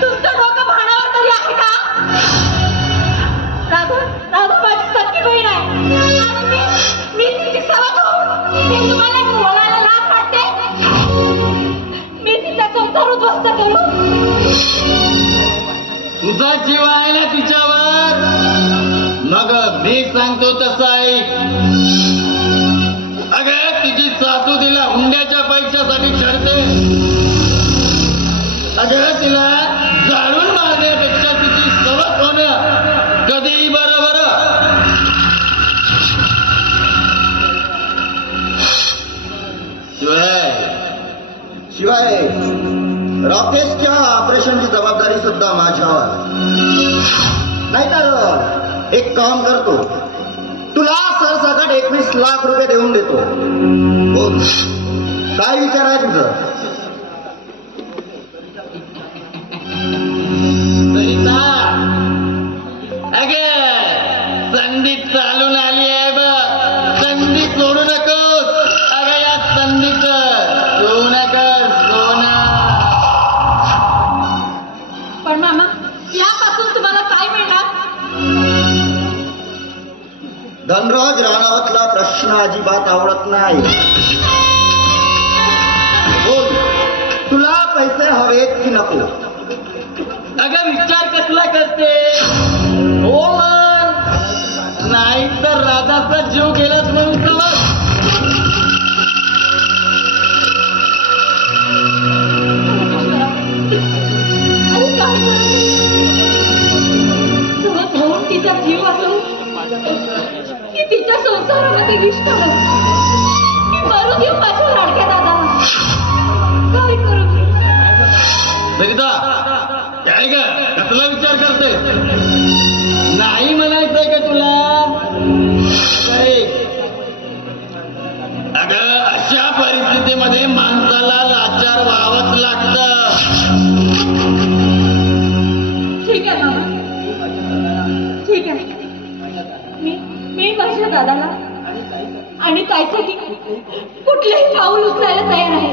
तुमचं डोकं भाणावर तरी आहे का? राघव राघव माझी सख्खी बहीण आहे आणि मी तिची सवत होऊन हे तुम्हाला बोलायला लाज वाटते? मी तिचा संसार उद्ध्वस्त करू? तुझा जीव आहे ना तिच्यावर, मग मी सांगतो तसं ऐक. अगं तिची सासू तिला हुंड्याच्या पैशासाठी छळते. अगं तिला जाळून मारण्यापेक्षा तिची सवत होणं कधीही बरोबर. शिवाय राकेशच्या ऑपरेशनची जबाबदारी सुद्धा माझ्यावर. नाहीतर एक काम करतो, तुला सरसकट 21 लाख रुपये देऊन देतो. बोल, काय विचार आहे तुझं? सरिता, अगे संधी चालून आली आहे बघ. संधी सोडू नकोस. अगं या संधीचं सोनं कर, सोनं. पण मामा, यापासून तुम्हाला काय मिळणार? धनराज राणावतला प्रश्न अजिबात आवडत नाही. बोल, तुला पैसे हवेत की नको? अगं विचार कसला करते? हो मन, नाही तर राधाचा जीव गेलाच म्हणून समज. अरे काय सहज होऊन तिचा जीव वाचवू की तिच्या संसारामध्ये विष टाकू? मी मरू देऊ माझ्या लाडक्या दादाला? काय करू मी? सरिता, काय ग कसला विचार करते? नाही म्हणायचंय का तुला? अगं अशा परिस्थितीमध्ये माणसाला लाचार व्हावंच लागतं. ठीक आहे मामा, ठीक आहे. मी माझ्या दादाला आणि ताईसाठी कुठलेही पाऊल उचलायला तयार आहे.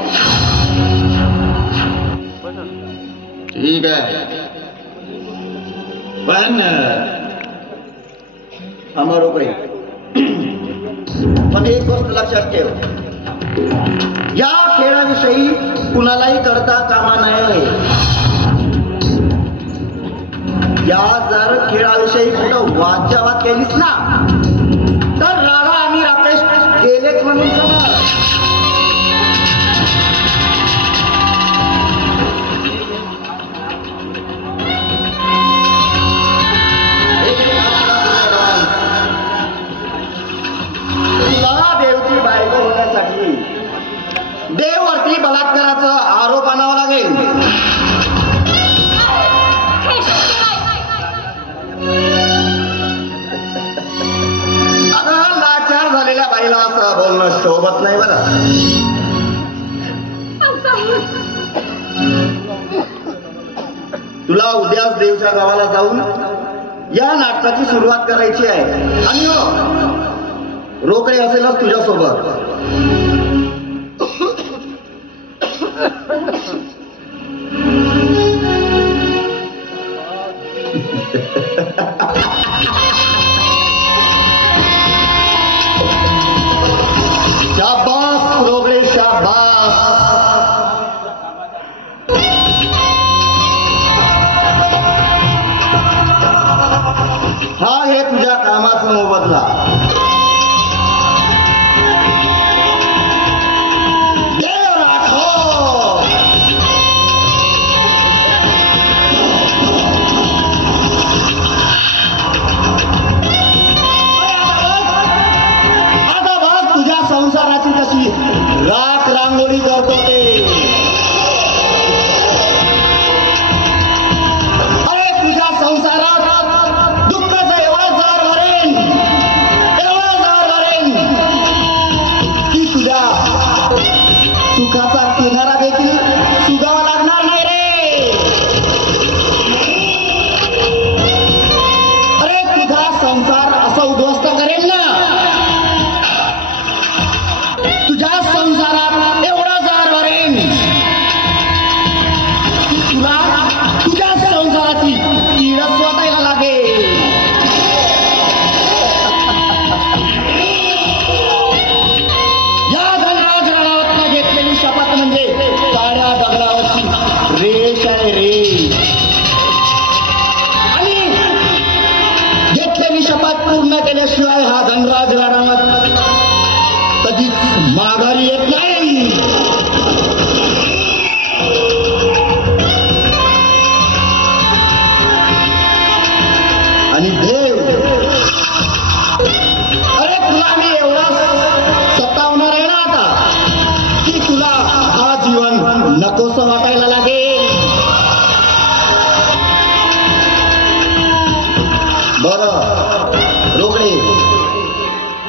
ठीक आहे, पण अमरोकडे पण एक गोष्ट लक्षात ठेव, या खेळाविषयी कुणालाही करता कामा नये. या जर खेळाविषयी कुठं वादविवाद केलीस ना, तर राधा आणि राकेश गेलेच म्हणून समज. तुला देवची बायको होण्यासाठी देववरती बलात्काराचा आरोप आणावा लागेल. हे शक्य आता लाचार झालेल्या बाईला असं बोलणं शोभत नाही बरं. तुला उद्याच देवच्या गावाला जाऊन या नाटकाची सुरुवात करायची आहे. आणि हो, रोकडे असेलच तुझ्या सोबत. शाबास रोकडे, शाबास. हा हे तुझ्या कामाचा मोबदला. देव राखो.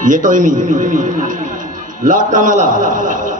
येतोय मी लाग कामाला.